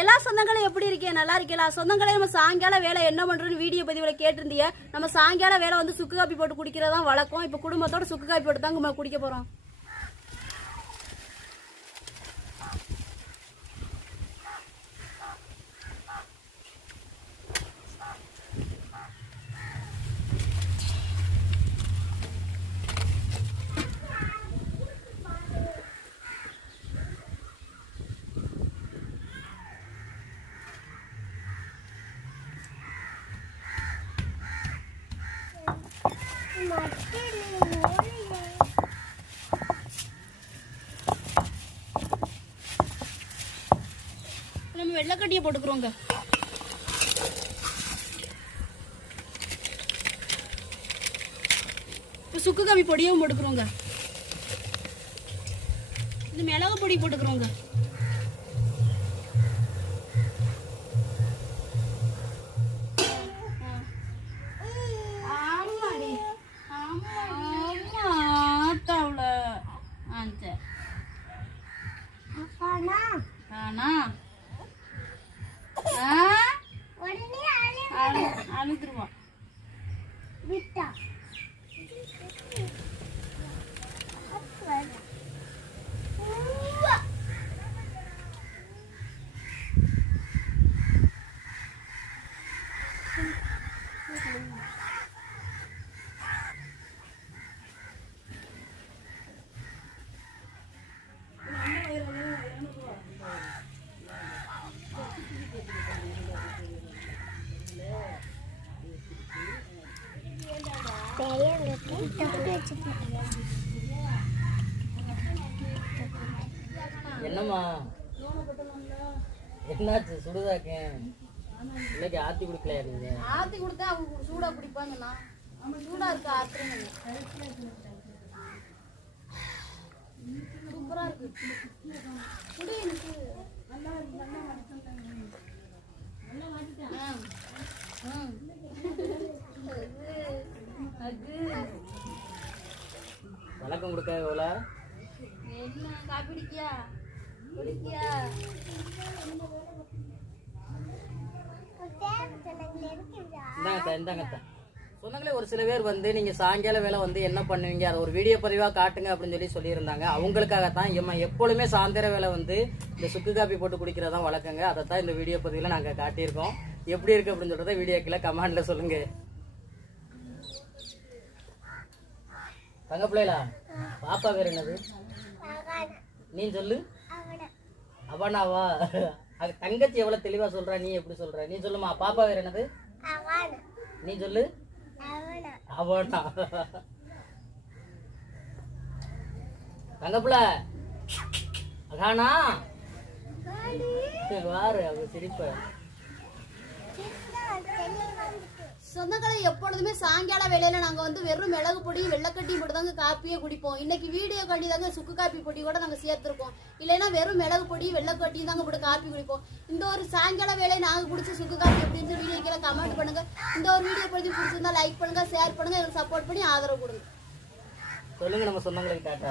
எல்லா சொந்தங்களும் எப்படி இருக்கீங்க? நல்லா இருக்கீங்களா? சொந்தங்களே, நம்ம சாயங்கால வேலை என்ன பண்றோம்னு வீடியோ பதிவுல கேட்டிருந்தீங்க. நம்ம சாயங்கால வேலை வந்து சுக்கு காப்பி போட்டு குடிக்கிறதா வழக்கம். இப்ப குடும்பத்தோட சுக்கு காப்பி போட்டு தாங்க குடிக்க போறோம். நம்ம வெள்ளைக்கட்டியை போட்டுக்கிறோங்க. சுக்கு காப்பி பொடியும் போட்டுக்கிறோங்க. இது மிளகு பொடி போட்டுக்கிறோங்க. அழுதுருவான். என்னம்மா என்னாச்சு? சுடுதாக்கேன் இன்னைக்கு ஆத்தி குடிக்கலையா? நீங்க ஆத்தி கொடுத்தா அவங்க சூடா குடிப்பாங்கண்ணா. சூடா இருக்கு ஆத்துறேன். சூப்பரா இருக்கு. குடி எனக்கு நல்லா வணக்கம் கொடுக்க எவ்வளோ என்ன காப்பி குடிக்கியா? குடிக்கியா? இந்தாங்கத்தான். சொந்தங்களே, ஒரு சில பேர் வந்து நீங்க சாயங்கால வேலை வந்து என்ன பண்ணுவீங்க, அதை ஒரு வீடியோ பதிவா காட்டுங்க அப்படின்னு சொல்லியிருந்தாங்க. அவங்களுக்காகத்தான் எப்பொழுதுமே சாயந்தர வேலை வந்து இந்த சுக்கு காப்பி போட்டு குடிக்கிறதா வழக்கங்க. அதைத்தான் இந்த வீடியோ பதிவுல நாங்க காட்டியிருக்கோம். எப்படி இருக்கு அப்படின்னு சொல்றத வீடியோக்குள்ள கமெண்ட்ல சொல்லுங்க. தங்க பிள்ளைகளா, பாப்பா பேர் என்னது? நீ சொல்லு. அவனாவா? அது தங்கச்சி எவ்வளவு தெளிவா சொல்றா, நீ எப்படி சொல்ற? நீ சொல்லுமா. பாப்பா பேர் என்னது? நீ சொல்லு. அவனா? தங்கப்புல அகானா வாரு அவங்க சிரிப்ப. சொந்தங்களை எப்பொழுதுமே சாயங்கால வேலையில நாங்க வந்து வெறும் மிளகு பொடி வெள்ளைக்கட்டியும் போட்டு தாங்க காப்பியே குடிப்போம். இன்னைக்கு வீடியோ காண்டி தாங்க சுக்கு காப்பி பொடி கூட நாங்க சேர்த்திருக்கோம். இல்லைன்னா வெறும் மிளகு பொடி வெள்ளைக்கட்டியும் தாங்க போட்டு காப்பி குடிப்போம். இந்த ஒரு சாயங்கால வேலையை நாங்க குடிச்ச சுக்கு காப்பி அப்படின்னு வீடியோ கீழே கமெண்ட் பண்ணுங்க. இந்த ஒரு வீடியோ பத்தி பிடிச்சிருந்தா லைக் பண்ணுங்க, ஷேர் பண்ணுங்க, எனக்கு சப்போர்ட் பண்ணி ஆதரவு கொடுங்க. சொல்லுங்க நம்ம சொந்தங்களுக்கு டாடா.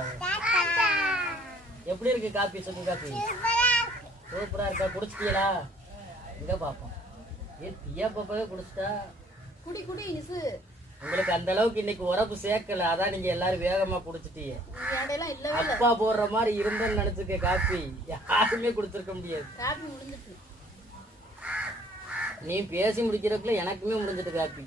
எப்படி இருக்கு காப்பி? சுக்கு காப்பி சூப்பரா இருக்கா? குடிச்சிட்டீங்களா? இங்க பாப்போம். ஏன் பாப்பாவே குடிச்சிட்டா? குடி குடி நிசு. உங்களுக்கு அந்த அளவுக்கு இன்னைக்கு உரப்பு சேர்க்கல, அதான் நீங்க எல்லாரும் வேகமா குடிச்சிட்டீங்க. அப்பா போடுற மாதிரி இருந்தேன்னு நினைச்சுக்க. காப்பி யாருமே குடிச்சிருக்க முடியாது. நீ பேசி முடிக்கிறதுக்குள்ள எனக்குமே முடிஞ்சிட்டு காப்பி.